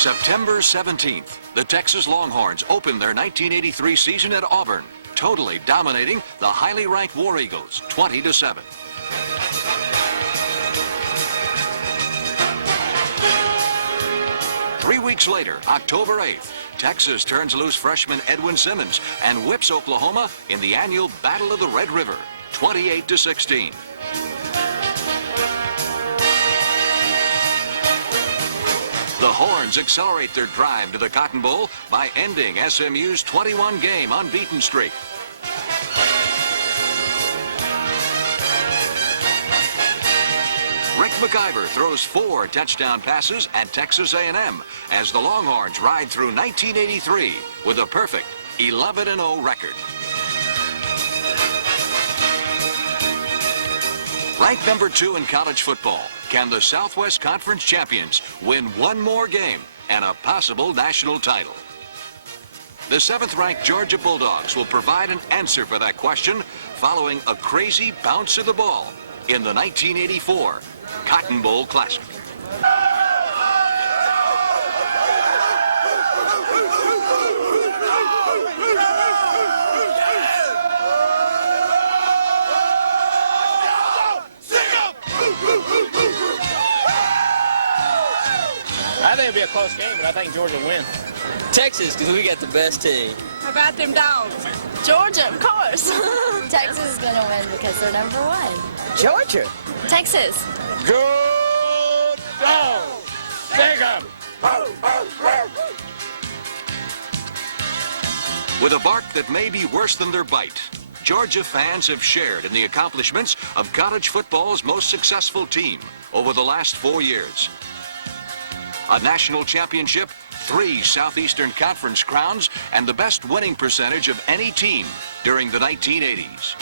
September 17th, the Texas Longhorns opened their 1983 season at Auburn, totally dominating the highly ranked War Eagles, 20-7. Three weeks later, October 8th, Texas turns loose freshman Edwin Simmons and whips Oklahoma in the annual Battle of the Red River, 28-16. The Horns accelerate their drive to the Cotton Bowl by ending SMU's 21-game unbeaten streak. Rick McIver throws 4 touchdown passes at Texas A&M as the Longhorns ride through 1983 with a perfect 11-0 record. Ranked number 2 in college football, can the Southwest Conference champions win one more game and a possible national title? The 7th-ranked Georgia Bulldogs will provide an answer for that question following a crazy bounce of the ball in the 1984 Cotton Bowl Classic. I think it'll be a close game, but I think Georgia will win. Texas, because we got the best team. How about them dogs? Georgia, of course. Texas is going to win because they're number 1. Georgia. Texas. Good dog. Take 'em. With a bark that may be worse than their bite, Georgia fans have shared in the accomplishments of college football's most successful team over the last 4 years. A national championship, 3 Southeastern Conference crowns, and the best winning percentage of any team during the 1980s.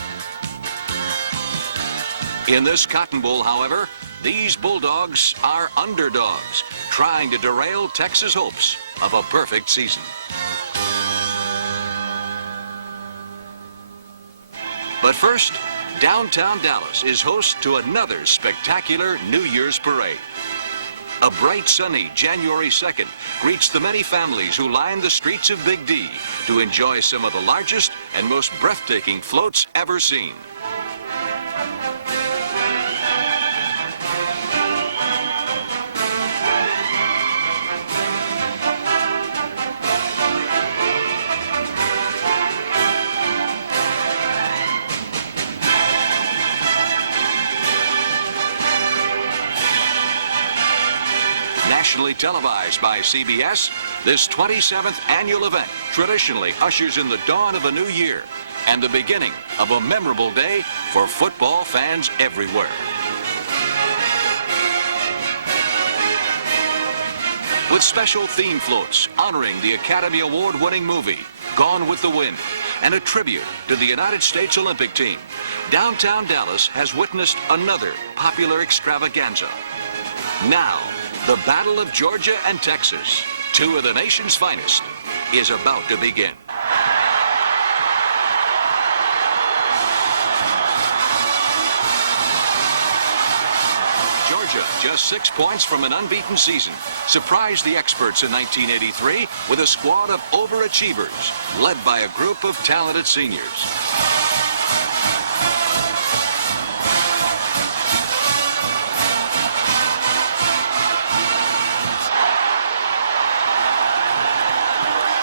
In this Cotton Bowl, however, these Bulldogs are underdogs, trying to derail Texas' hopes of a perfect season. But first, downtown Dallas is host to another spectacular New Year's parade. A bright, sunny January 2nd greets the many families who line the streets of Big D to enjoy some of the largest and most breathtaking floats ever seen. Nationally televised by CBS, this 27th annual event traditionally ushers in the dawn of a new year and the beginning of a memorable day for football fans everywhere. With special theme floats honoring the Academy Award-winning movie, Gone with the Wind, and a tribute to the United States Olympic team, downtown Dallas has witnessed another popular extravaganza. Now, the Battle of Georgia and Texas, 2 of the nation's finest, is about to begin. Georgia, just 6 points from an unbeaten season, surprised the experts in 1983 with a squad of overachievers led by a group of talented seniors.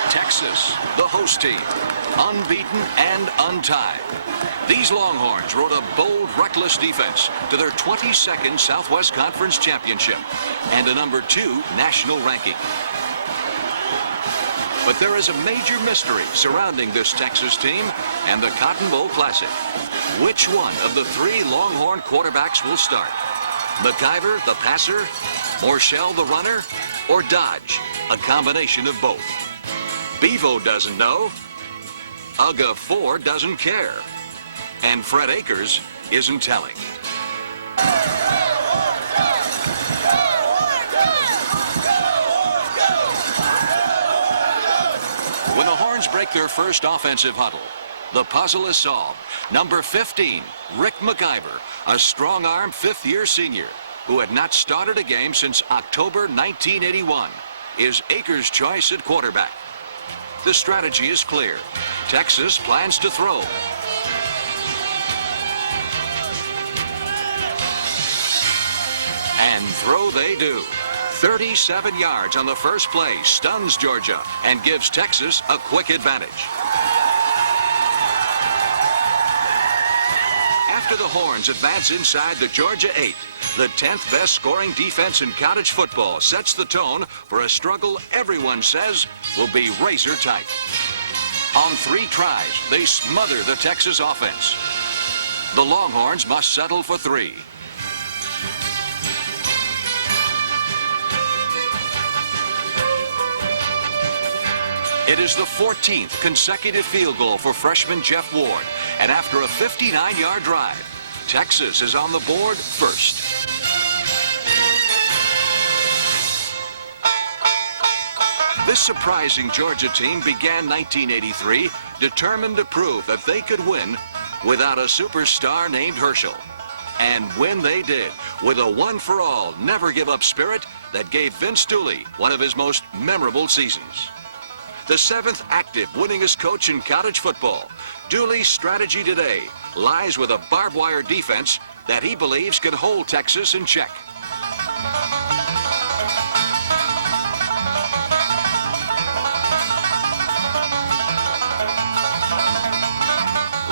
Texas, the host team, unbeaten and untied. These Longhorns rode a bold, reckless defense to their 22nd Southwest Conference championship and a number 2 national ranking. But there is a major mystery surrounding this Texas team and the Cotton Bowl Classic. Which one of the 3 Longhorn quarterbacks will start? McIver, the passer, Morshell, the runner, or Dodge, a combination of both? Bevo doesn't know, UGA 4 doesn't care, and Fred Akers isn't telling. When the Horns break their first offensive huddle, the puzzle is solved. Number 15, Rick McIver, a strong-arm 5th-year senior who had not started a game since October 1981. is Akers' choice at quarterback. The strategy is clear. Texas plans to throw. And throw they do. 37 yards on the first play stuns Georgia and gives Texas a quick advantage. After the Horns advance inside the Georgia 8, the 10th best scoring defense in college football sets the tone for a struggle everyone says will be razor tight. On 3 tries, they smother the Texas offense. The Longhorns must settle for 3. It is the 14th consecutive field goal for freshman Jeff Ward, and after a 59-yard drive, Texas is on the board first. This surprising Georgia team began 1983 determined to prove that they could win without a superstar named Herschel. And win they did, with a one-for-all, never-give-up spirit that gave Vince Dooley one of his most memorable seasons. The 7th active winningest coach in college football, Dooley's strategy today lies with a barbed wire defense that he believes can hold Texas in check.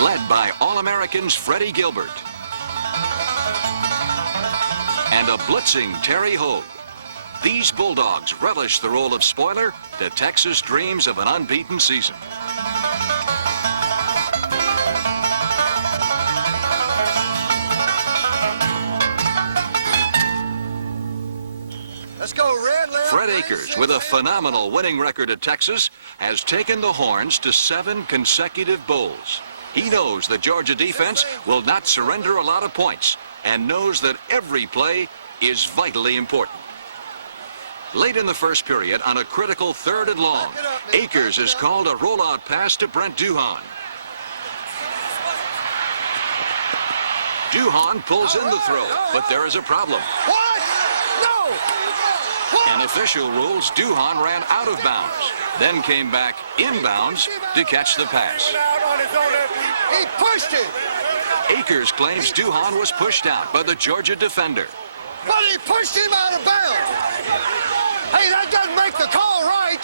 Led by All-Americans Freddie Gilbert and a blitzing Terry Hogue. These Bulldogs relish the role of spoiler to Texas' dreams of an unbeaten season. Let's go, Red. Fred Akers, with a phenomenal winning record at Texas, has taken the Horns to 7 consecutive bowls. He knows the Georgia defense will not surrender a lot of points and knows that every play is vitally important. Late in the first period, on a critical 3rd and long, Akers has called a rollout pass to Brent Duhon. Duhon pulls in the throw, but there is a problem. What? No! What? And official rules Duhon ran out of bounds, then came back inbounds to catch the pass. He pushed it! Akers claims Duhon was pushed out by the Georgia defender. But he pushed him out of bounds! Hey, that doesn't make the call right!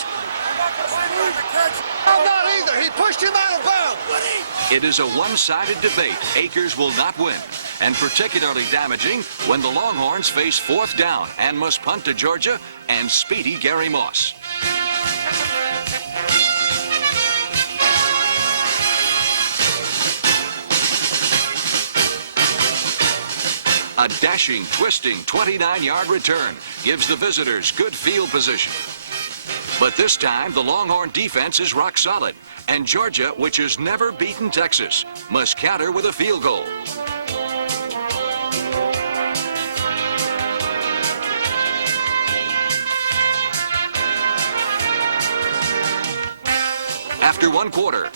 I'm not either. He pushed him out of bounds! It is a one-sided debate Akers will not win, and particularly damaging when the Longhorns face 4th down and must punt to Georgia and speedy Gary Moss. A dashing, twisting 29-yard return gives the visitors good field position. But this time, the Longhorn defense is rock solid, and Georgia, which has never beaten Texas, must counter with a field goal. After 1 quarter,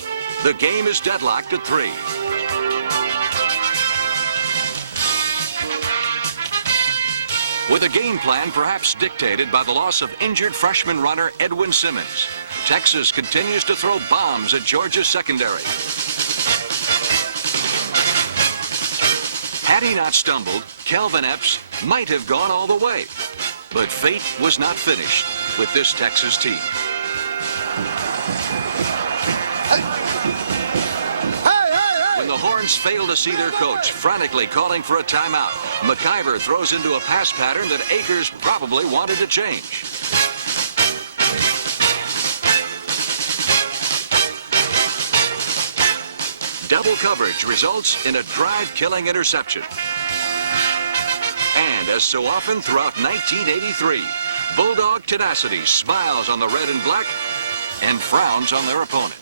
the game is deadlocked at 3. With a game plan perhaps dictated by the loss of injured freshman runner Edwin Simmons, Texas continues to throw bombs at Georgia's secondary. Had he not stumbled, Kelvin Epps might have gone all the way. But fate was not finished with this Texas team. When the Horns fail to see their coach frantically calling for a timeout, McIver throws into a pass pattern that Akers probably wanted to change. Double coverage results in a drive-killing interception. And as so often throughout 1983, Bulldog tenacity smiles on the red and black and frowns on their opponent.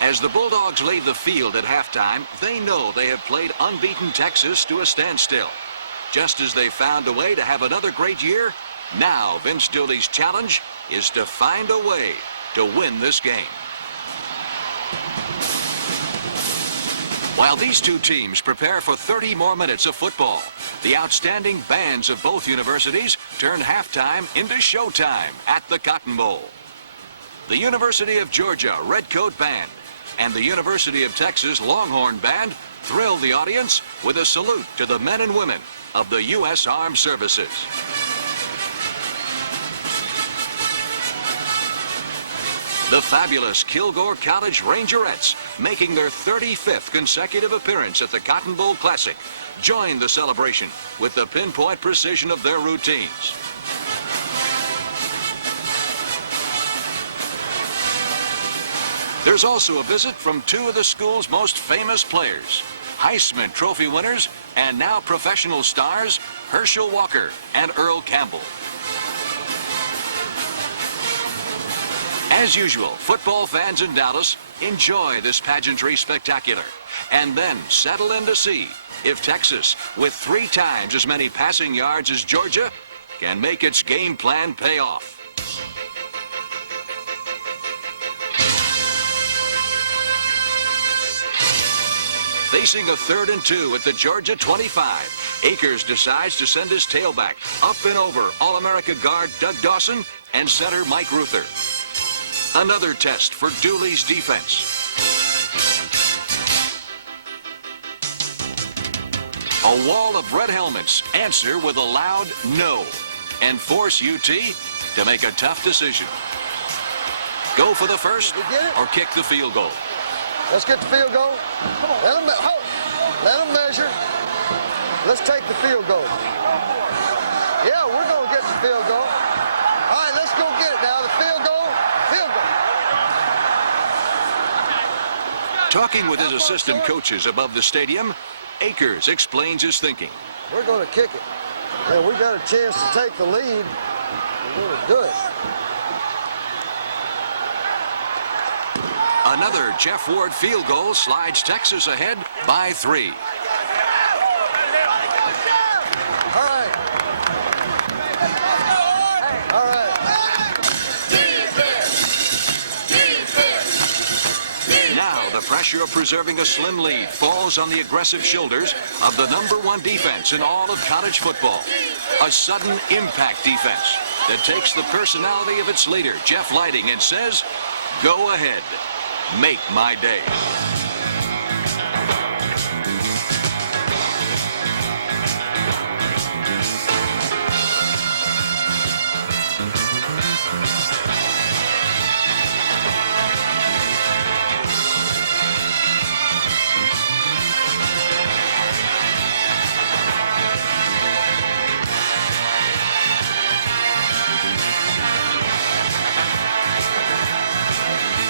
As the Bulldogs leave the field at halftime, they know they have played unbeaten Texas to a standstill. Just as they found a way to have another great year, now Vince Dooley's challenge is to find a way to win this game. While these two teams prepare for 30 more minutes of football, the outstanding bands of both universities turn halftime into showtime at the Cotton Bowl. The University of Georgia Redcoat Band and the University of Texas Longhorn Band thrill the audience with a salute to the men and women of the U.S. Armed Services. The fabulous Kilgore College Rangerettes, making their 35th consecutive appearance at the Cotton Bowl Classic, join the celebration with the pinpoint precision of their routines. There's also a visit from two of the school's most famous players, Heisman Trophy winners and now professional stars Herschel Walker and Earl Campbell. As usual, football fans in Dallas enjoy this pageantry spectacular and then settle in to see if Texas, with 3 times as many passing yards as Georgia, can make its game plan pay off. Facing a 3rd and 2 at the Georgia 25, Akers decides to send his tailback up and over All-America guard Doug Dawson and center Mike Ruther. Another test for Dooley's defense. A wall of red helmets answer with a loud no and force UT to make a tough decision. Go for the first or kick the field goal. Let's get the field goal. Let them measure. Let's take the field goal. Yeah, we're going to get the field goal. All right, let's go get it now. The field goal. Talking with his assistant coaches above the stadium, Akers explains his thinking. We're going to kick it. And we got a chance to take the lead. We're going to do it. Another Jeff Ward field goal slides Texas ahead by 3. All right. All right. Now the pressure of preserving a slim lead falls on the aggressive shoulders of the #1 defense in all of college football. A sudden impact defense that takes the personality of its leader, Jeff Lighting, and says, go ahead, make my day.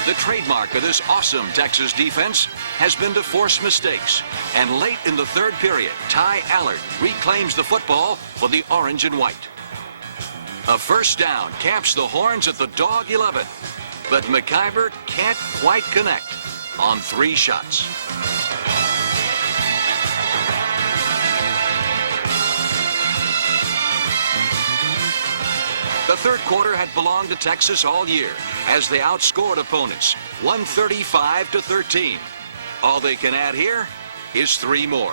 The trademark of this awesome Texas defense has been to force mistakes. And late in the 3rd period, Ty Allard reclaims the football for the orange and white. A first down camps the Horns at the dog 11. But McIver can't quite connect on 3 shots. The 3rd quarter had belonged to Texas all year as they outscored opponents 135-13. All they can add here is 3 more.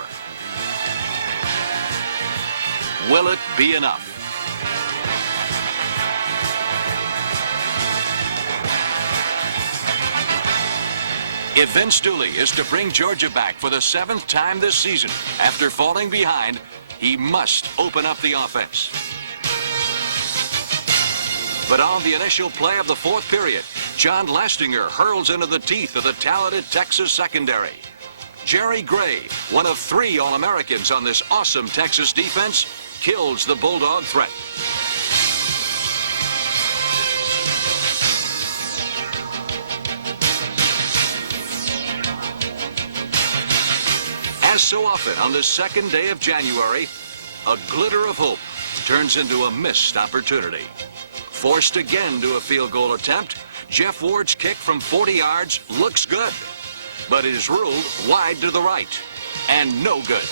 Will it be enough? If Vince Dooley is to bring Georgia back for the 7th time this season after falling behind, he must open up the offense. But on the initial play of the 4th period, John Lastinger hurls into the teeth of the talented Texas secondary. Jerry Gray, one of 3 All-Americans on this awesome Texas defense, kills the Bulldog threat. As so often on the 2nd day of January, a glitter of hope turns into a missed opportunity. Forced again to a field goal attempt, Jeff Ward's kick from 40 yards looks good, but is ruled wide to the right and no good.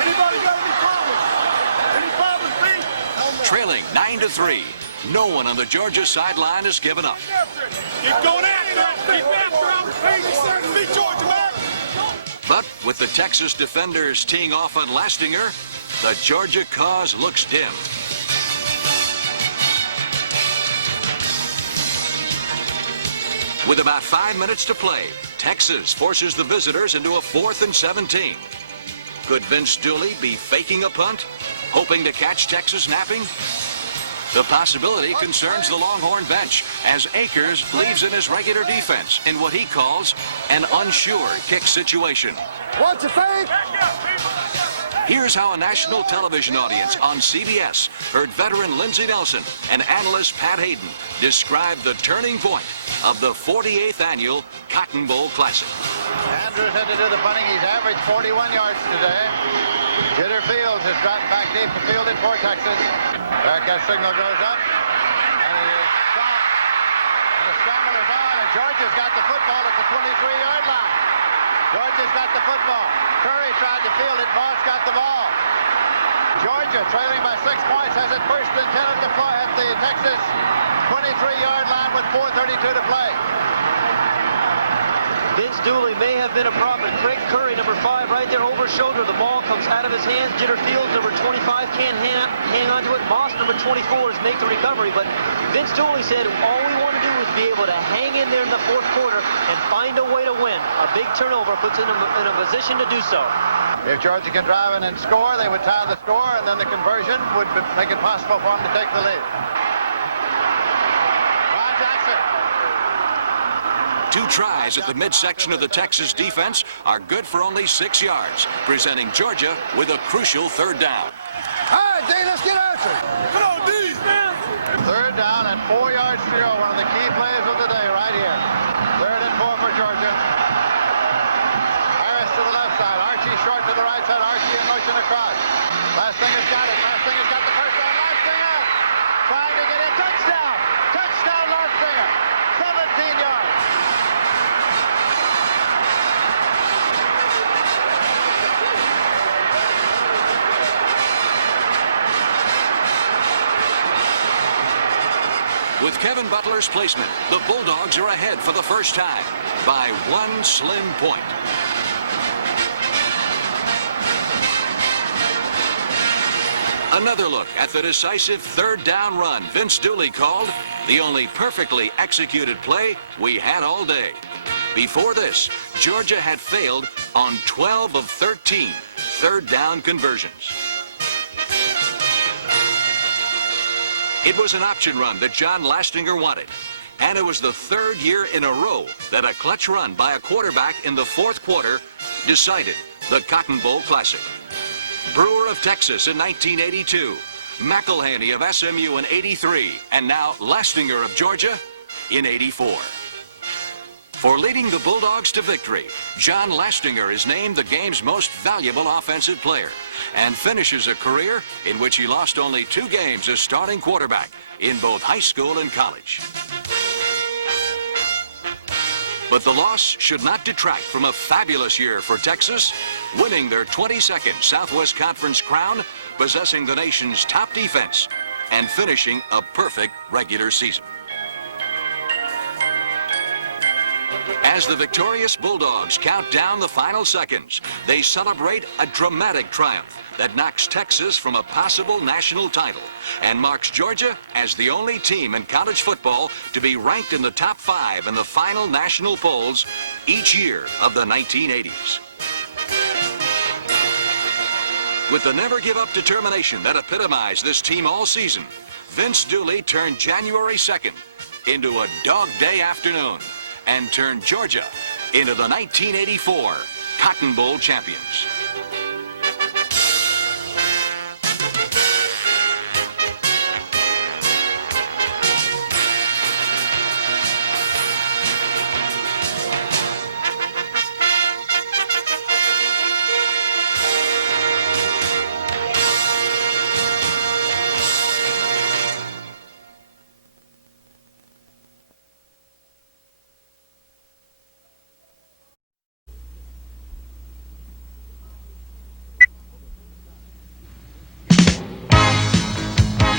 Anybody got any problems? Any problems, B? Trailing 9-3, No one on the Georgia sideline has given up. Keep going after him. Keep after him. Beat Georgia, man. But with the Texas defenders teeing off on Lastinger, the Georgia cause looks dim. With about 5 minutes to play, Texas forces the visitors into a 4th and 17. Could Vince Dooley be faking a punt, hoping to catch Texas napping? The possibility concerns the Longhorn bench as Akers leaves in his regular defense in what he calls an unsure kick situation. Watch your fake. Here's how a national television audience on CBS heard veteran Lindsey Nelson and analyst Pat Hayden describe the turning point of the 48th annual Cotton Bowl Classic. Andrews had to do the punting. He's averaged 41 yards today. Jitter Fields has gotten back deep to field it for Texas. That signal goes up. And he is stopped. And the scramble is on. And Georgia's got the football at the 23-yard line. Georgia's got the football. Curry tried to field it. Moss got the ball. Georgia, trailing by 6 points, has it first and 10 at the Texas 23-yard line with 4:32 to play. Vince Dooley may have been a prophet. Craig Curry, number 5, right there over his shoulder. The ball comes out of his hands. Jitter Fields, number 25, can't hang on to it. Moss, number 24, is make the recovery. But Vince Dooley said all we want to do is be able to hang in there in the 4th quarter and find a way to win. A big turnover puts him in a position to do so. If Georgia can drive in and score, they would tie the score, and then the conversion would make it possible for them to take the lead. Ron Jackson. 2 tries at the midsection of the Texas defense are good for only 6 yards, presenting Georgia with a crucial 3rd down. All right, D, let's get after it. Come on, D. 3rd down and 4 yards to go. One of the key plays of the day right here. 3rd and 4 for Georgia. Harris to the left side. Archie short to the right side. Archie in motion across. Lastinger's got it. Lastinger's got the first down. Lastinger trying to get it. Touchdown. Touchdown, Lastinger. 17 yards. With Kevin Butler's placement, the Bulldogs are ahead for the first time by 1 slim point. Another look at the decisive 3rd down run Vince Dooley called the only perfectly executed play we had all day. Before this, Georgia had failed on 12 of 13 3rd down conversions. It was an option run that John Lastinger wanted, and it was the 3rd year in a row that a clutch run by a quarterback in the 4th quarter decided the Cotton Bowl Classic. Brewer of Texas in 1982, McElhaney of SMU in 83, and now Lastinger of Georgia in 84. For leading the Bulldogs to victory, John Lastinger is named the game's most valuable offensive player and finishes a career in which he lost only 2 games as starting quarterback in both high school and college. But the loss should not detract from a fabulous year for Texas, winning their 22nd Southwest Conference crown, possessing the nation's top defense, and finishing a perfect regular season. As the victorious Bulldogs count down the final seconds, they celebrate a dramatic triumph that knocks Texas from a possible national title and marks Georgia as the only team in college football to be ranked in the top 5 in the final national polls each year of the 1980s. With the never-give-up determination that epitomized this team all season, Vince Dooley turned January 2nd into a dog day afternoon and turned Georgia into the 1984 Cotton Bowl champions.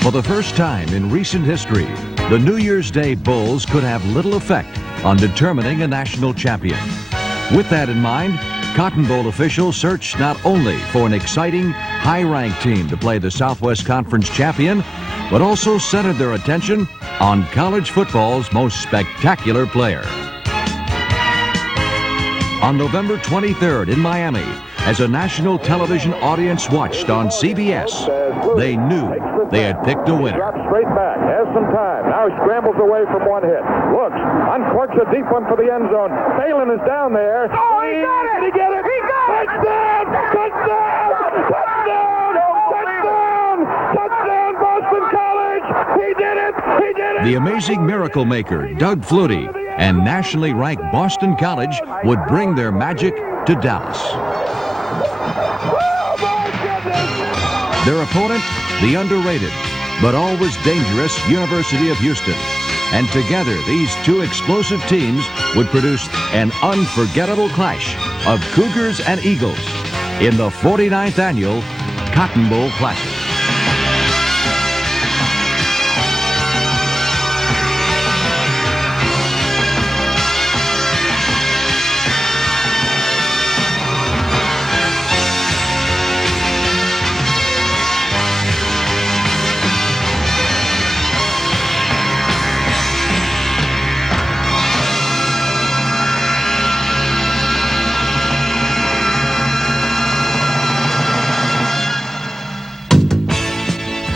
For the first time in recent history, the New Year's Day Bulls could have little effect on determining a national champion. With that in mind, Cotton Bowl officials searched not only for an exciting, high-ranked team to play the Southwest Conference champion, but also centered their attention on college football's most spectacular player. On November 23rd in Miami, as a national television audience watched on CBS, they knew they had picked a winner. Drops straight back, has some time. Now scrambles away from one hit. Looks, uncorks a deep one for the end zone. Phelan is down there. Oh, he got it! Did he get it? He got it! Touchdown! Touchdown! Touchdown! Touchdown! Touchdown, Boston College! He did it! He did it! The amazing miracle maker, Doug Flutie, and nationally ranked Boston College would bring their magic to Dallas. Their opponent, the underrated, but always dangerous University of Houston. And together, these two explosive teams would produce an unforgettable clash of Cougars and Eagles in the 49th annual Cotton Bowl Classic.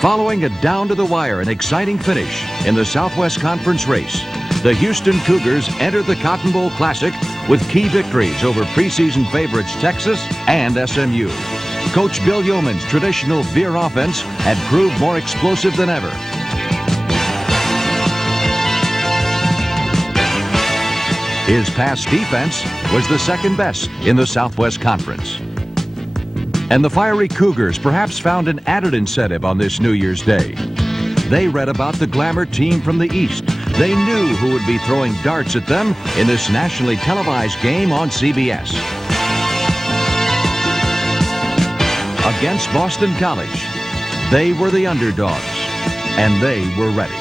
Following a down-to-the-wire and exciting finish in the Southwest Conference race, the Houston Cougars entered the Cotton Bowl Classic with key victories over preseason favorites Texas and SMU. Coach Bill Yeoman's traditional veer offense had proved more explosive than ever. His pass defense was the second best in the Southwest Conference. And the fiery Cougars perhaps found an added incentive on this New Year's Day. They read about the glamour team from the East. They knew who would be throwing darts at them in this nationally televised game on CBS. Against Boston College, they were the underdogs, and they were ready.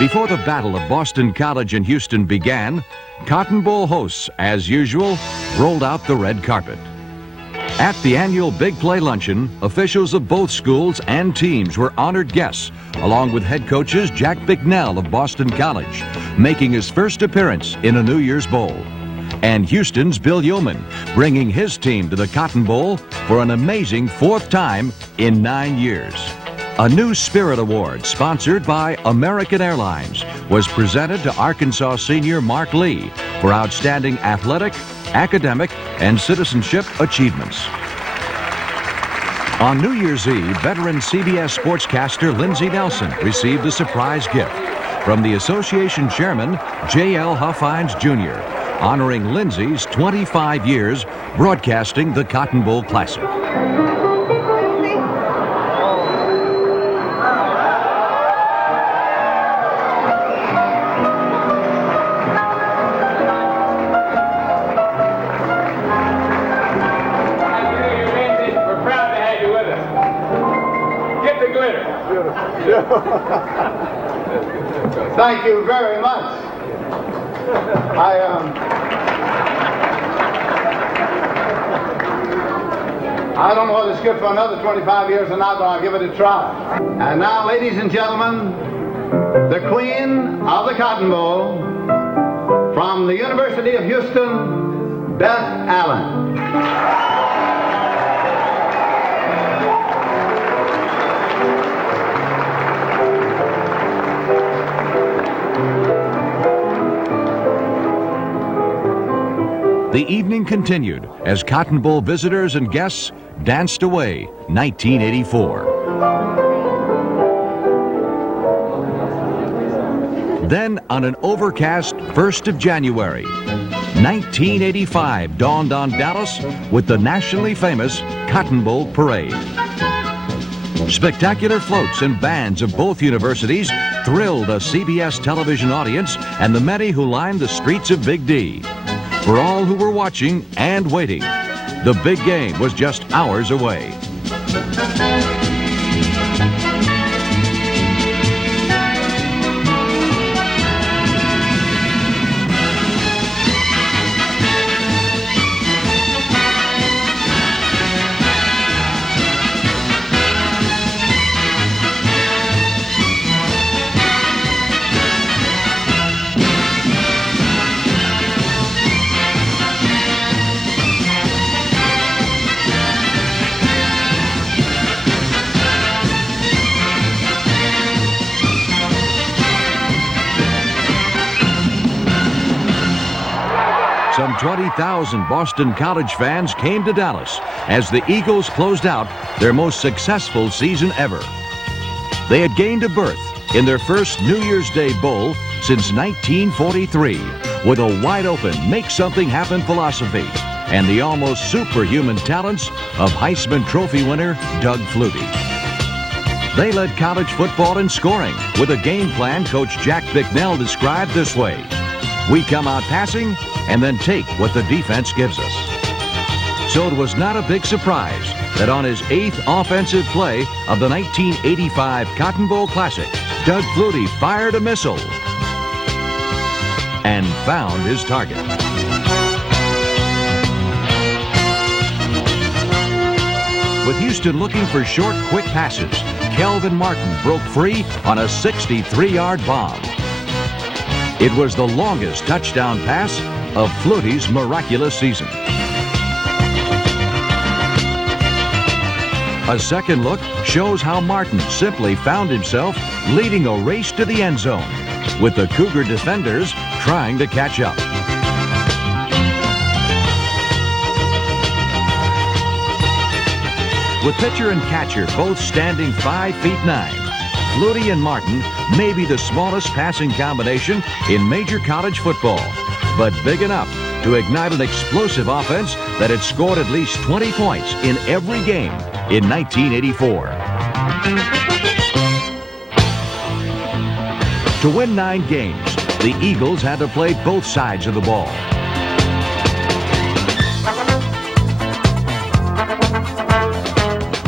Before the Battle of Boston College and Houston began, Cotton Bowl hosts, as usual, rolled out the red carpet. At the annual Big Play Luncheon, officials of both schools and teams were honored guests, along with head coaches Jack Bicknell of Boston College, making his first appearance in a New Year's Bowl. And Houston's Bill Yeoman, bringing his team to the Cotton Bowl for an amazing fourth time in 9 years. A new Spirit Award, sponsored by American Airlines, was presented to Arkansas senior Mark Lee for outstanding athletic, academic, and citizenship achievements. On New Year's Eve, veteran CBS sportscaster Lindsey Nelson received a surprise gift from the association chairman, J.L. Huffines Jr., honoring Lindsey's 25 years broadcasting the Cotton Bowl Classic. Thank you very much. I don't know whether it's good for another 25 years or not, but I'll give it a try. And now, ladies and gentlemen, the Queen of the Cotton Bowl, from the University of Houston, Beth Allen. The evening continued as Cotton Bowl visitors and guests danced away 1984. Then, on an overcast 1st of January, 1985 dawned on Dallas with the nationally famous Cotton Bowl Parade. Spectacular floats and bands of both universities thrilled a CBS television audience and the many who lined the streets of Big D. For all who were watching and waiting, the big game was just hours away. Some 20,000 Boston College fans came to Dallas as the Eagles closed out their most successful season ever. They had gained a berth in their first New Year's Day Bowl since 1943 with a wide-open make-something-happen philosophy and the almost superhuman talents of Heisman Trophy winner Doug Flutie. They led college football in scoring with a game plan Coach Jack Bicknell described this way: "We come out passing and then take what the defense gives us." So it was not a big surprise that on his 8th offensive play of the 1985 Cotton Bowl Classic, Doug Flutie fired a missile and found his target. With Houston looking for short, quick passes, Kelvin Martin broke free on a 63-yard bomb. It was the longest touchdown pass of Flutie's miraculous season. A second look shows how Martin simply found himself leading a race to the end zone, with the Cougar defenders trying to catch up. With pitcher and catcher both standing 5'9", Flutie and Martin may be the smallest passing combination in major college football, but big enough to ignite an explosive offense that had scored at least 20 points in every game in 1984. To win 9 games, the Eagles had to play both sides of the ball.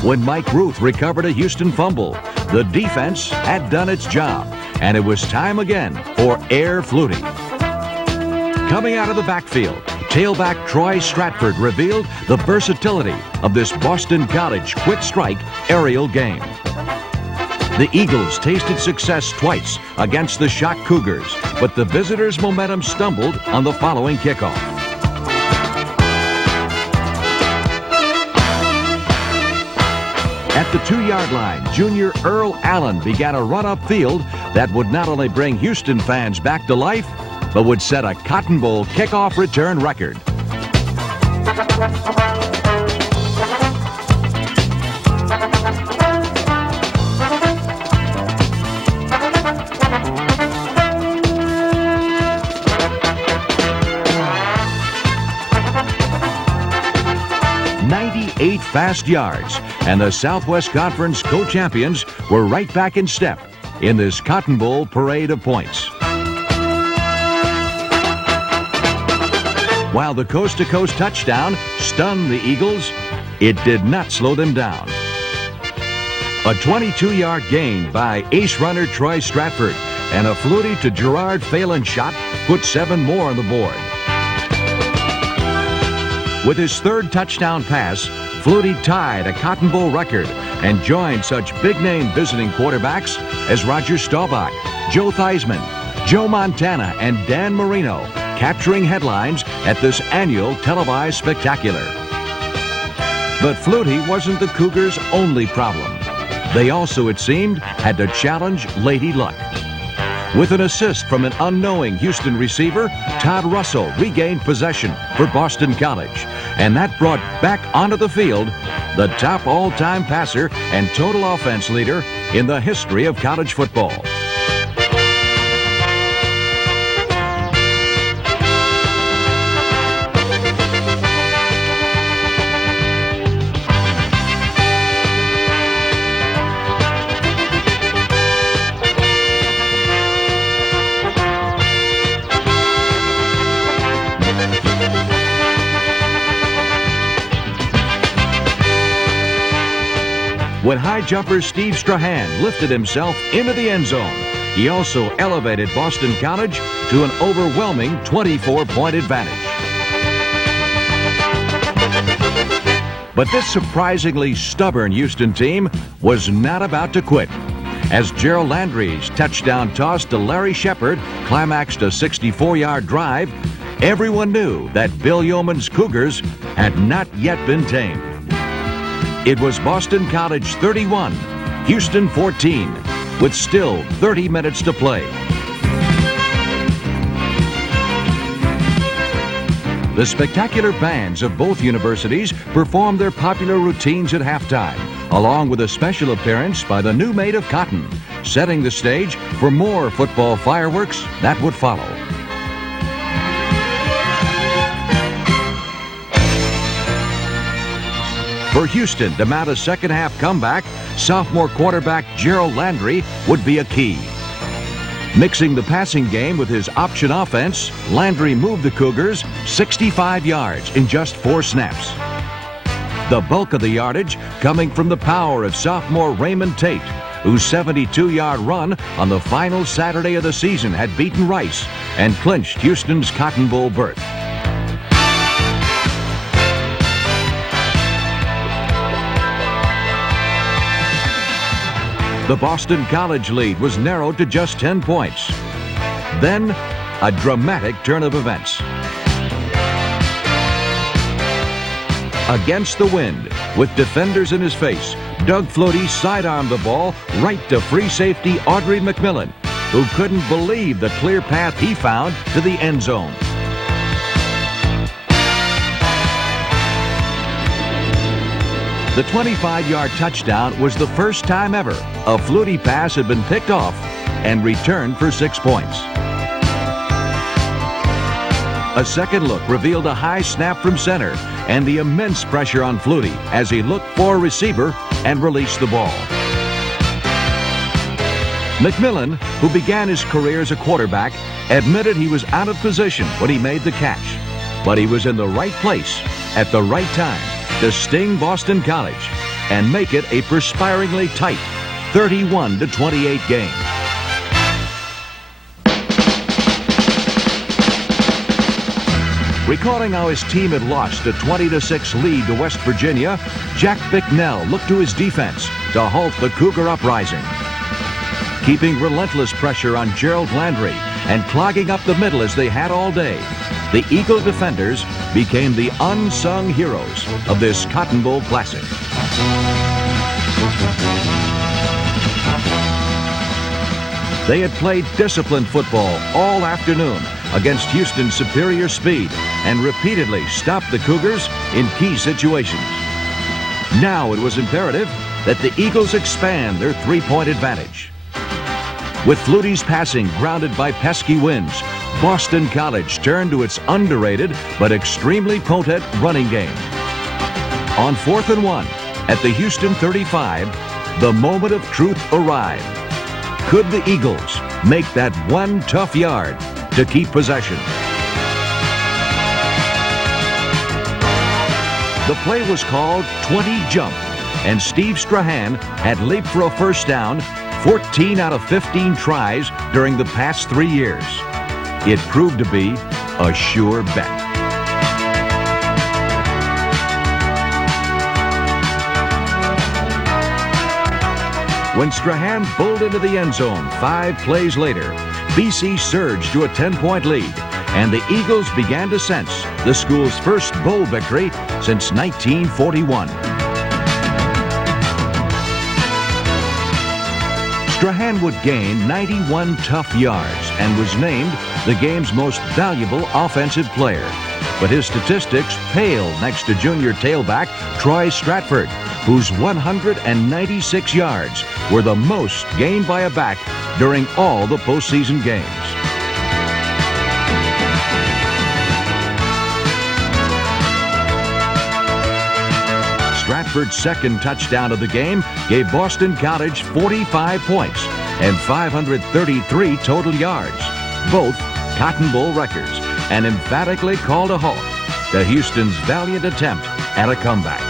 When Mike Ruth recovered a Houston fumble, the defense had done its job, and it was time again for Air Flutie. Coming out of the backfield, tailback Troy Stratford revealed the versatility of this Boston College quick strike aerial game. The Eagles tasted success twice against the shock Cougars, but the visitors' momentum stumbled on the following kickoff. At the 2-yard line, junior Earl Allen began a run upfield that would not only bring Houston fans back to life, but would set a Cotton Bowl kickoff return record. .98 fast yards, and the Southwest Conference co-champions were right back in step in this Cotton Bowl parade of points. While the coast-to-coast touchdown stunned the Eagles, it did not slow them down. A 22-yard gain by ace runner Troy Stratford and a Flutie to Gerard Phelan shot put 7 more on the board. With his 3rd touchdown pass, Flutie tied a Cotton Bowl record and joined such big-name visiting quarterbacks as Roger Staubach, Joe Theismann, Joe Montana, and Dan Marino, capturing headlines at this annual televised spectacular. But Flutie wasn't the Cougars' only problem. They also, it seemed, had to challenge Lady Luck. With an assist from an unknowing Houston receiver, Todd Russell regained possession for Boston College, and that brought back onto the field the top all-time passer and total offense leader in the history of college football. when high jumper Steve Strahan lifted himself into the end zone. He also elevated Boston College to an overwhelming 24-point advantage. But this surprisingly stubborn Houston team was not about to quit. As Gerald Landry's touchdown toss to Larry Shepard climaxed a 64-yard drive, everyone knew that Bill Yeoman's Cougars had not yet been tamed. It was Boston College 31, Houston 14, with still 30 minutes to play. The spectacular bands of both universities performed their popular routines at halftime, along with a special appearance by the new Maid of Cotton, setting the stage for more football fireworks that would follow. For Houston to mount a second-half comeback, sophomore quarterback Gerald Landry would be a key. Mixing the passing game with his option offense, Landry moved the Cougars 65 yards in just 4 snaps. The bulk of the yardage coming from the power of sophomore Raymond Tate, whose 72-yard run on the final Saturday of the season had beaten Rice and clinched Houston's Cotton Bowl berth. The Boston College lead was narrowed to just 10 points. Then, a dramatic turn of events. Against the wind, with defenders in his face, Doug Flutie sidearmed the ball right to free safety Audrey McMillan, who couldn't believe the clear path he found to the end zone. The 25-yard touchdown was the first time ever a Flutie pass had been picked off and returned for 6 points. A second look revealed a high snap from center and the immense pressure on Flutie as he looked for a receiver and released the ball. McMillan, who began his career as a quarterback, admitted he was out of position when he made the catch, but he was in the right place at the right time to sting Boston College and make it a perspiringly tight 31-28 game. Recalling how his team had lost a 20-6 lead to West Virginia, Jack Bicknell looked to his defense to halt the Cougar uprising. Keeping relentless pressure on Gerald Landry and clogging up the middle as they had all day, the Eagle defenders became the unsung heroes of this Cotton Bowl Classic. They had played disciplined football all afternoon against Houston's superior speed and repeatedly stopped the Cougars in key situations. Now it was imperative that the Eagles expand their 3-point advantage. With Flutie's passing grounded by pesky winds, Boston College turned to its underrated but extremely potent running game. On 4th and 1, at the Houston 35, the moment of truth arrived. Could the Eagles make that one tough yard to keep possession? The play was called 20 jump, and Steve Strahan had leaped for a first down 14 out of 15 tries during the past 3 years. It proved to be a sure bet. When Strahan bowled into the end zone 5 plays later, BC surged to a 10-point lead, and the Eagles began to sense the school's first bowl victory since 1941. Strahan would gain 91 tough yards and was named the game's most valuable offensive player. But his statistics paled next to junior tailback Troy Stratford, whose 196 yards were the most gained by a back during all the postseason games. Stratford's second touchdown of the game gave Boston College 45 points and 533 total yards, both Cotton Bowl records, and emphatically called a halt to Houston's valiant attempt at a comeback.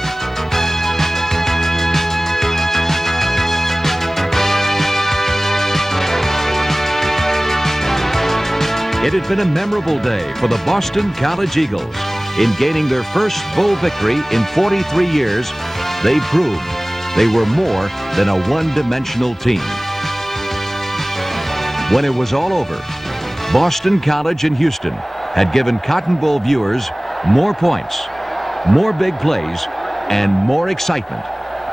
It had been a memorable day for the Boston College Eagles. In gaining their first bowl victory in 43 years, they proved they were more than a one-dimensional team. When it was all over, Boston College and Houston had given Cotton Bowl viewers more points, more big plays, and more excitement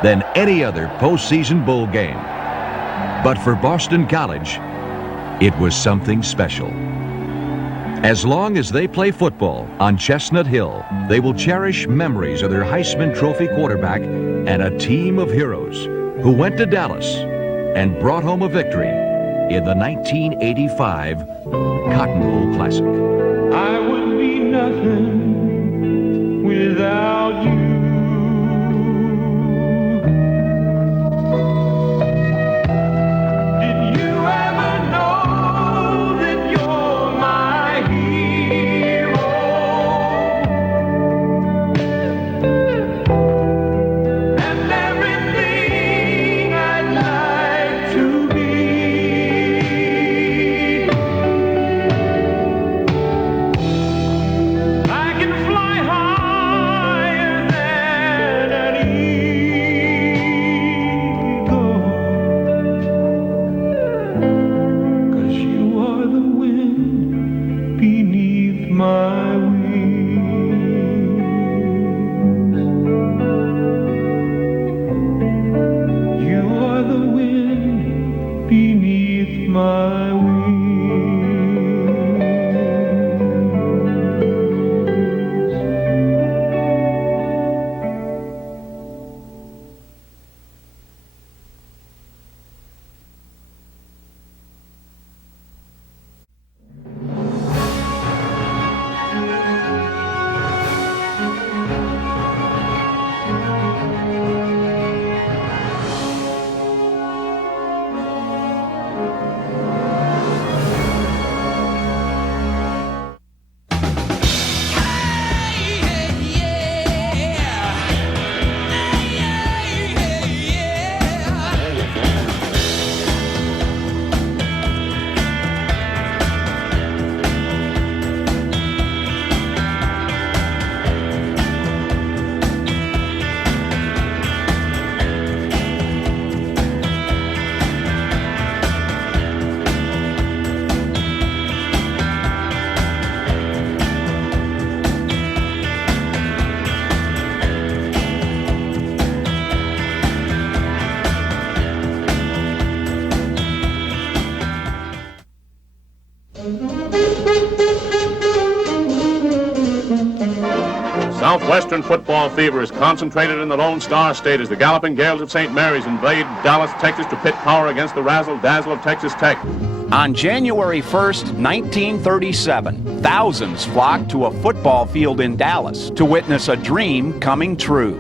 than any other postseason bowl game. But for Boston College, it was something special. As long as they play football on Chestnut Hill, they will cherish memories of their Heisman Trophy quarterback and a team of heroes who went to Dallas and brought home a victory in the 1985 Cotton Bowl Classic. I would be nothing without you. Did you ever know that you're my hero? And everything I'd like to be. I can fly higher than an eagle, 'cause you are the wind beneath my wings. You are the wind beneath my wings. Southwestern football fever is concentrated in the Lone Star State as the Galloping Gales of St. Mary's invade Dallas, Texas to pit power against the razzle-dazzle of Texas Tech. On January 1st, 1937, thousands flocked to a football field in Dallas to witness a dream coming true.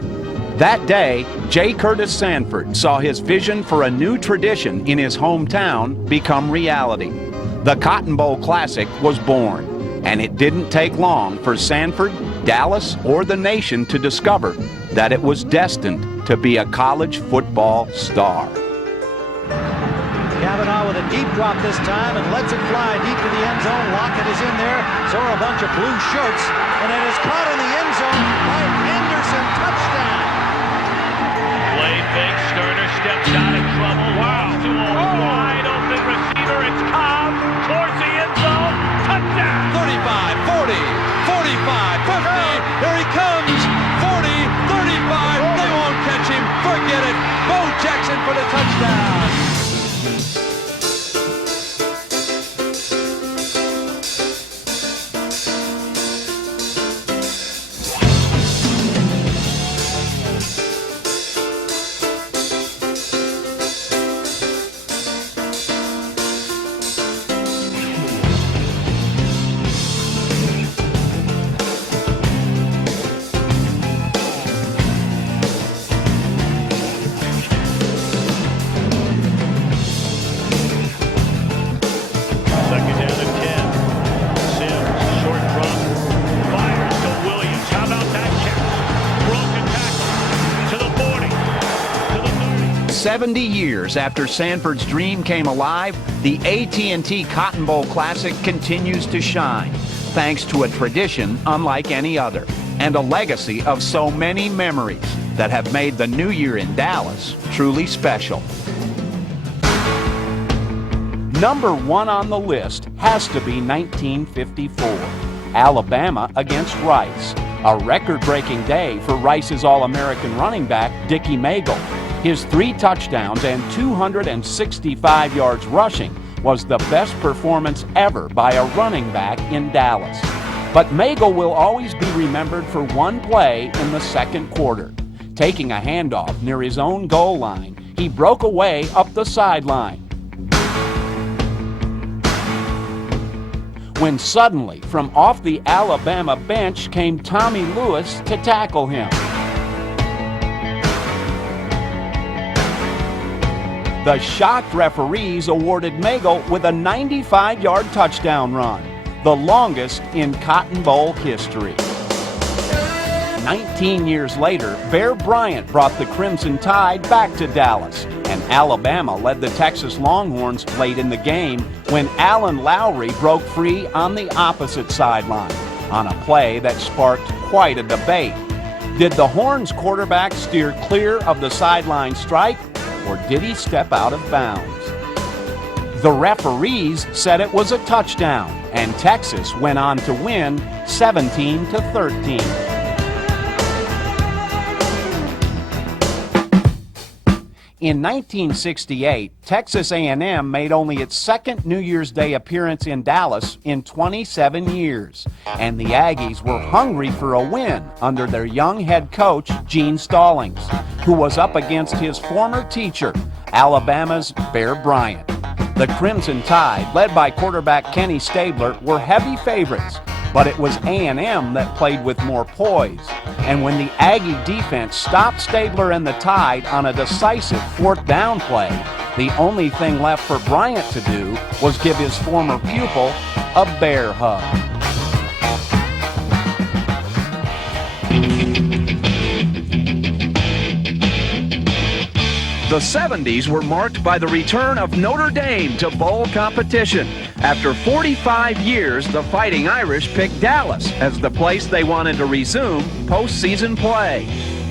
That day, J. Curtis Sanford saw his vision for a new tradition in his hometown become reality. The Cotton Bowl Classic was born, and it didn't take long for Sanford, Dallas, or the nation to discover that it was destined to be a college football star. Kavanaugh with a deep drop this time and lets it fly deep to the end zone. Lockett is in there, so are a bunch of blue shirts, and it is caught in the end zone by Anderson. Touchdown! Play fake, Sterner steps out in trouble. Wow! To a wide open receiver, it's Cobb towards the end zone. Touchdown! 35, 40, 45, 50. Here he comes. 40, 35. They won't catch him. Forget it. Bo Jackson for the touchdown. 70 years after Sanford's dream came alive, the AT&T Cotton Bowl Classic continues to shine, thanks to a tradition unlike any other, and a legacy of so many memories that have made the New Year in Dallas truly special. Number one on the list has to be 1954, Alabama against Rice. A record-breaking day for Rice's All-American running back, Dickie Magle. His 3 touchdowns and 265 yards rushing was the best performance ever by a running back in Dallas. But Magle will always be remembered for one play in the second quarter. Taking a handoff near his own goal line, he broke away up the sideline. When suddenly, from off the Alabama bench came Tommy Lewis to tackle him. The shocked referees awarded Magle with a 95-yard touchdown run, the longest in Cotton Bowl history. 19 years later, Bear Bryant brought the Crimson Tide back to Dallas, and Alabama led the Texas Longhorns late in the game when Alan Lowry broke free on the opposite sideline on a play that sparked quite a debate. Did the Horns quarterback steer clear of the sideline stripe, or did he step out of bounds? The referees said it was a touchdown, and Texas went on to win 17-13. In 1968, Texas A&M made only its second New Year's Day appearance in Dallas in 27 years, and the Aggies were hungry for a win under their young head coach, Gene Stallings, who was up against his former teacher, Alabama's Bear Bryant. The Crimson Tide, led by quarterback Kenny Stabler, were heavy favorites, but it was A&M that played with more poise. And when the Aggie defense stopped Stabler and the Tide on a decisive 4th down play, the only thing left for Bryant to do was give his former pupil a bear hug. The 70s were marked by the return of Notre Dame to bowl competition. After 45 years, the Fighting Irish picked Dallas as the place they wanted to resume postseason play.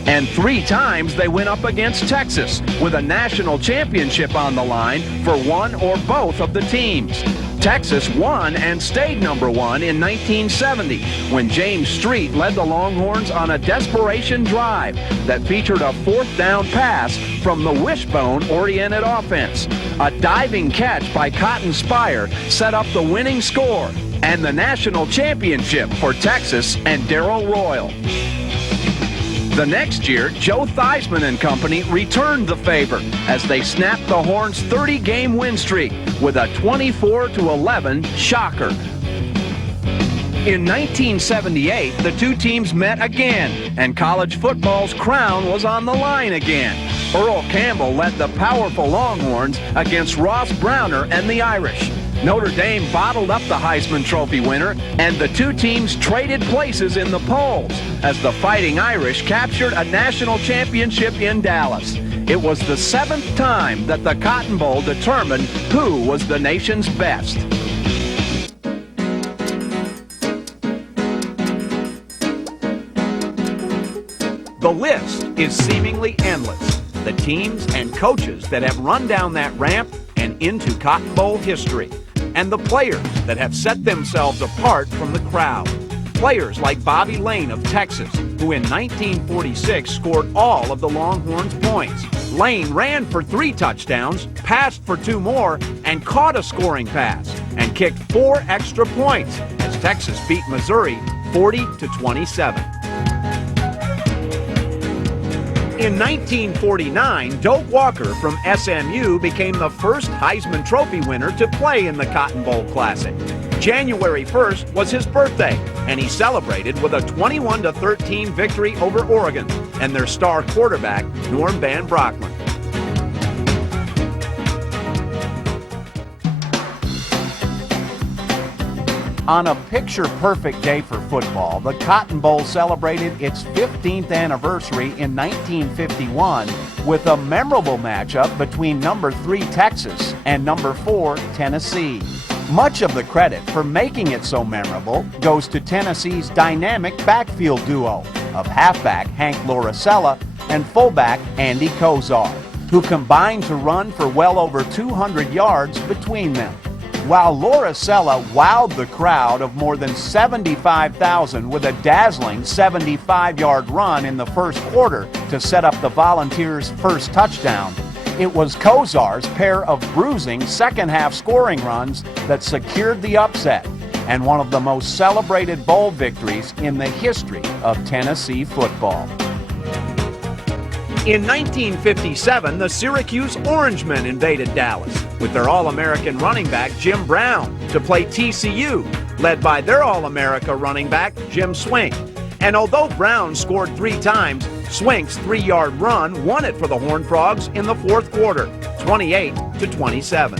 And 3 times they went up against Texas with a national championship on the line for one or both of the teams. Texas won and stayed number 1 in 1970 when James Street led the Longhorns on a desperation drive that featured a 4th down pass from the wishbone-oriented offense. A diving catch by Cotton Spire set up the winning score and the national championship for Texas and Darrell Royal. The next year, Joe Theismann and company returned the favor as they snapped the Horns' 30-game win streak with a 24-11 shocker. In 1978, the two teams met again, and college football's crown was on the line again. Earl Campbell led the powerful Longhorns against Ross Browner and the Irish. Notre Dame bottled up the Heisman Trophy winner, and the two teams traded places in the polls as the Fighting Irish captured a national championship in Dallas. It was the 7th time that the Cotton Bowl determined who was the nation's best. The list is seemingly endless. The teams and coaches that have run down that ramp and into Cotton Bowl history, and the players that have set themselves apart from the crowd. Players like Bobby Lane of Texas, who in 1946 scored all of the Longhorns' points. Lane ran for 3 touchdowns, passed for 2 more, and caught a scoring pass, and kicked 4 extra points as Texas beat Missouri 40-27. In 1949, Doak Walker from SMU became the first Heisman Trophy winner to play in the Cotton Bowl Classic. January 1st was his birthday, and he celebrated with a 21-13 victory over Oregon and their star quarterback, Norm Van Brocklin. On a picture-perfect day for football, the Cotton Bowl celebrated its 15th anniversary in 1951 with a memorable matchup between number 3 Texas and number 4 Tennessee. Much of the credit for making it so memorable goes to Tennessee's dynamic backfield duo of halfback Hank Loricella and fullback Andy Kozar, who combined to run for well over 200 yards between them. While Loricella wowed the crowd of more than 75,000 with a dazzling 75-yard run in the first quarter to set up the Volunteers' first touchdown, it was Kozar's pair of bruising second-half scoring runs that secured the upset and one of the most celebrated bowl victories in the history of Tennessee football. In 1957, the Syracuse Orangemen invaded Dallas with their All-American running back Jim Brown to play TCU, led by their All-America running back Jim Swink. And although Brown scored 3 times, Swink's 3-yard run won it for the Horned Frogs in the fourth quarter, 28-27.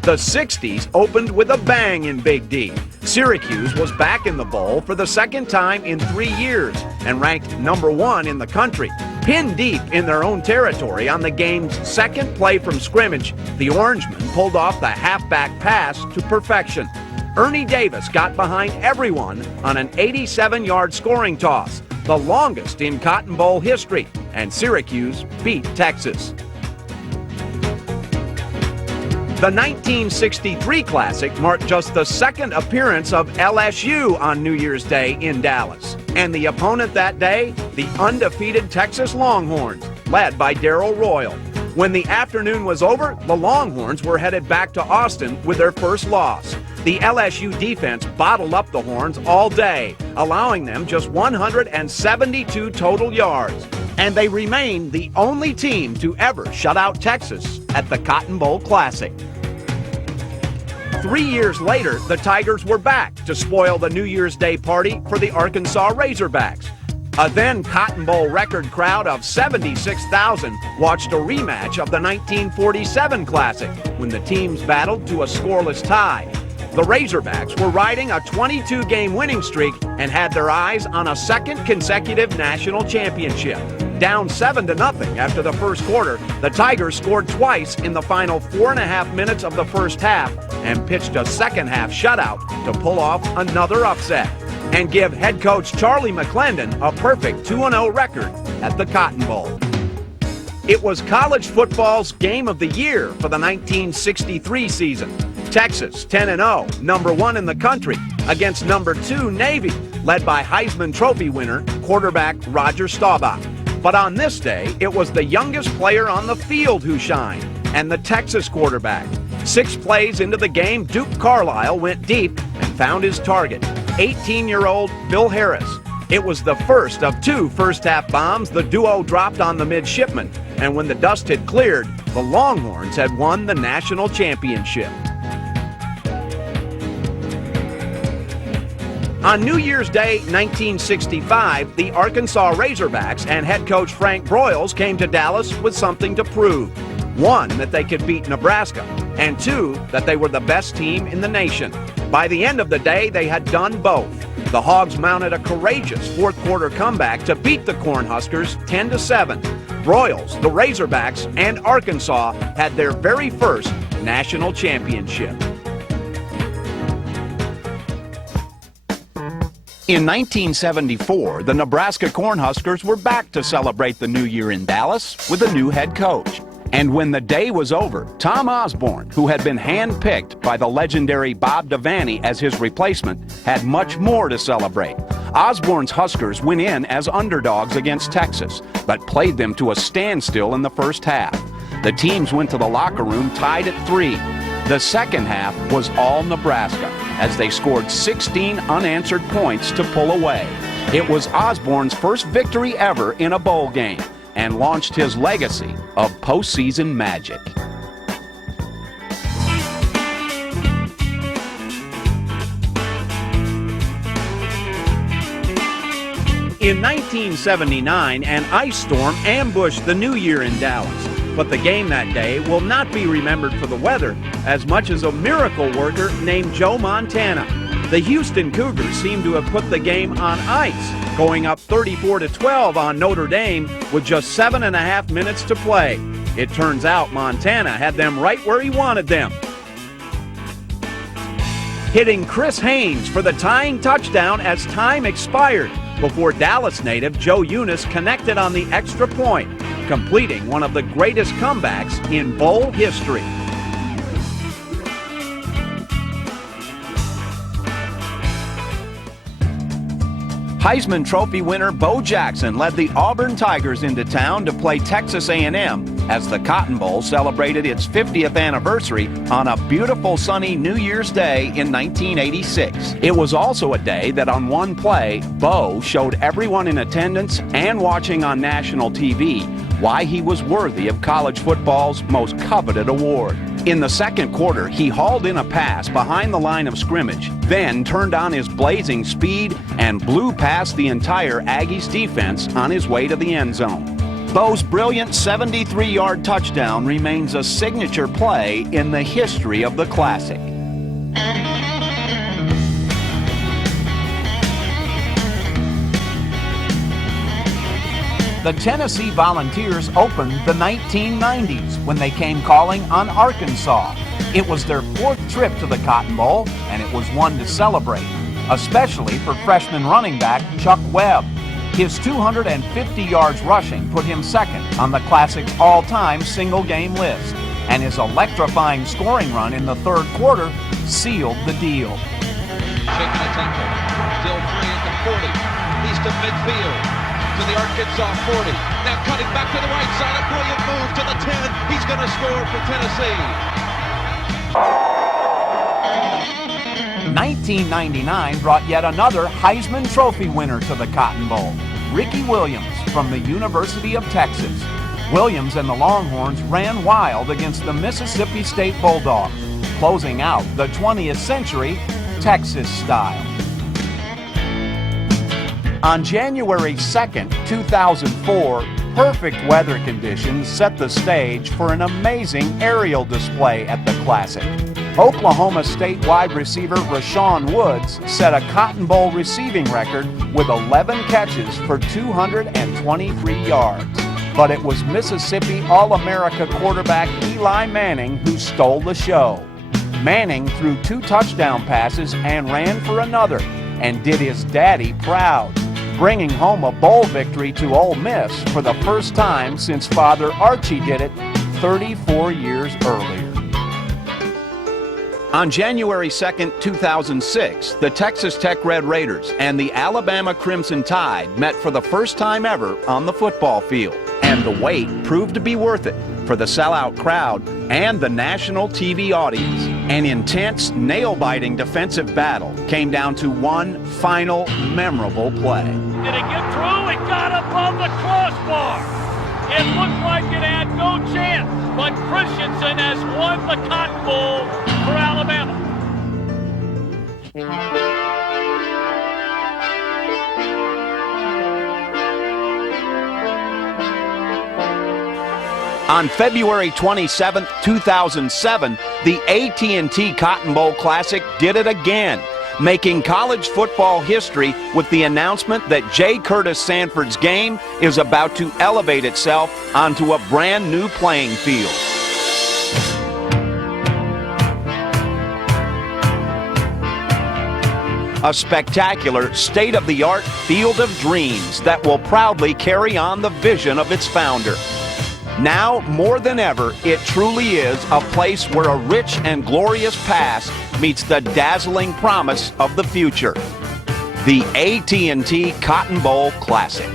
The 60s opened with a bang in Big D. Syracuse was back in the bowl for the second time in 3 years and ranked number 1 in the country. Pinned deep in their own territory on the game's second play from scrimmage, the Orangemen pulled off the halfback pass to perfection. Ernie Davis got behind everyone on an 87-yard scoring toss, the longest in Cotton Bowl history, and Syracuse beat Texas. The 1963 Classic marked just the second appearance of LSU on New Year's Day in Dallas. And the opponent that day, the undefeated Texas Longhorns, led by Darrell Royal. When the afternoon was over, the Longhorns were headed back to Austin with their first loss. The LSU defense bottled up the Horns all day, allowing them just 172 total yards. And they remain the only team to ever shut out Texas at the Cotton Bowl Classic. 3 years later, the Tigers were back to spoil the New Year's Day party for the Arkansas Razorbacks. A then Cotton Bowl record crowd of 76,000 watched a rematch of the 1947 Classic when the teams battled to a scoreless tie. The Razorbacks were riding a 22-game winning streak and had their eyes on a second consecutive national championship. Down 7-0 after the first quarter, the Tigers scored twice in the final 4.5 minutes of the first half and pitched a second-half shutout to pull off another upset and give head coach Charlie McClendon a perfect 2-0 record at the Cotton Bowl. It was college football's game of the year for the 1963 season. Texas 10-0, number 1 in the country, against number 2 Navy, led by Heisman Trophy winner quarterback Roger Staubach. But on this day, it was the youngest player on the field who shined, and the Texas quarterback. 6 plays into the game, Duke Carlisle went deep and found his target, 18-year-old Phil Harris. It was the first of 2 first-half bombs the duo dropped on the midshipmen, and when the dust had cleared, the Longhorns had won the national championship. On New Year's Day, 1965, the Arkansas Razorbacks and head coach Frank Broyles came to Dallas with something to prove. 1, that they could beat Nebraska, and 2, that they were the best team in the nation. By the end of the day, they had done both. The Hogs mounted a courageous fourth-quarter comeback to beat the Cornhuskers 10-7. Broyles, the Razorbacks, and Arkansas had their very first national championship. In 1974, the Nebraska Cornhuskers were back to celebrate the new year in Dallas with a new head coach. And when the day was over, Tom Osborne, who had been handpicked by the legendary Bob Devaney as his replacement, had much more to celebrate. Osborne's Huskers went in as underdogs against Texas, but played them to a standstill in the first half. The teams went to the locker room tied at 3. The second half was all Nebraska, as they scored 16 unanswered points to pull away. It was Osborne's first victory ever in a bowl game, and launched his legacy of postseason magic. In 1979, an ice storm ambushed the new year in Dallas. But the game that day will not be remembered for the weather as much as a miracle worker named Joe Montana. The Houston Cougars seem to have put the game on ice, going up 34-12 on Notre Dame with just 7.5 minutes to play. It turns out Montana had them right where he wanted them, hitting Chris Haynes for the tying touchdown as time expired before Dallas native Joe Eunice connected on the extra point, completing one of the greatest comebacks in bowl history. Heisman Trophy winner Bo Jackson led the Auburn Tigers into town to play Texas A&M as the Cotton Bowl celebrated its 50th anniversary on a beautiful sunny New Year's Day in 1986. It was also a day that on one play, Bo showed everyone in attendance and watching on national TV why he was worthy of college football's most coveted award. In the second quarter, he hauled in a pass behind the line of scrimmage, then turned on his blazing speed and blew past the entire Aggies defense on his way to the end zone. Bo's brilliant 73-yard touchdown remains a signature play in the history of the Classic. The Tennessee Volunteers opened the 1990s when they came calling on Arkansas. It was their fourth trip to the Cotton Bowl, and it was one to celebrate, especially for freshman running back Chuck Webb. His 250 yards rushing put him second on the Classic's all-time single-game list, and his electrifying scoring run in the third quarter sealed the deal. Shaking a tackle, still free at the 40, he's to midfield. To the Arkansas 40. Now cutting back to the right side. A brilliant move to the 10. He's going to score for Tennessee. 1999 brought yet another Heisman Trophy winner to the Cotton Bowl, Ricky Williams from the University of Texas. Williams and the Longhorns ran wild against the Mississippi State Bulldogs, closing out the 20th century Texas style. On January 2nd, 2004, perfect weather conditions set the stage for an amazing aerial display at the Classic. Oklahoma State wide receiver Rashawn Woods set a Cotton Bowl receiving record with 11 catches for 223 yards. But it was Mississippi All-America quarterback Eli Manning who stole the show. Manning threw 2 touchdown passes and ran for another, and did his daddy proud, bringing home a bowl victory to Ole Miss for the first time since Father Archie did it 34 years earlier. On January 2nd, 2006, the Texas Tech Red Raiders and the Alabama Crimson Tide met for the first time ever on the football field, and the wait proved to be worth it for the sellout crowd and the national TV audience. An intense, nail-biting defensive battle came down to one final memorable play. Did it get through? It got above the crossbar. It looked like it had no chance, but Christensen has won the Cotton Bowl for Alabama. On February 27, 2007, the AT&T Cotton Bowl Classic did it again, making college football history with the announcement that J. Curtis Sanford's game is about to elevate itself onto a brand new playing field. A spectacular, state-of-the-art field of dreams that will proudly carry on the vision of its founder. Now, more than ever, it truly is a place where a rich and glorious past meets the dazzling promise of the future. The AT&T Cotton Bowl Classic.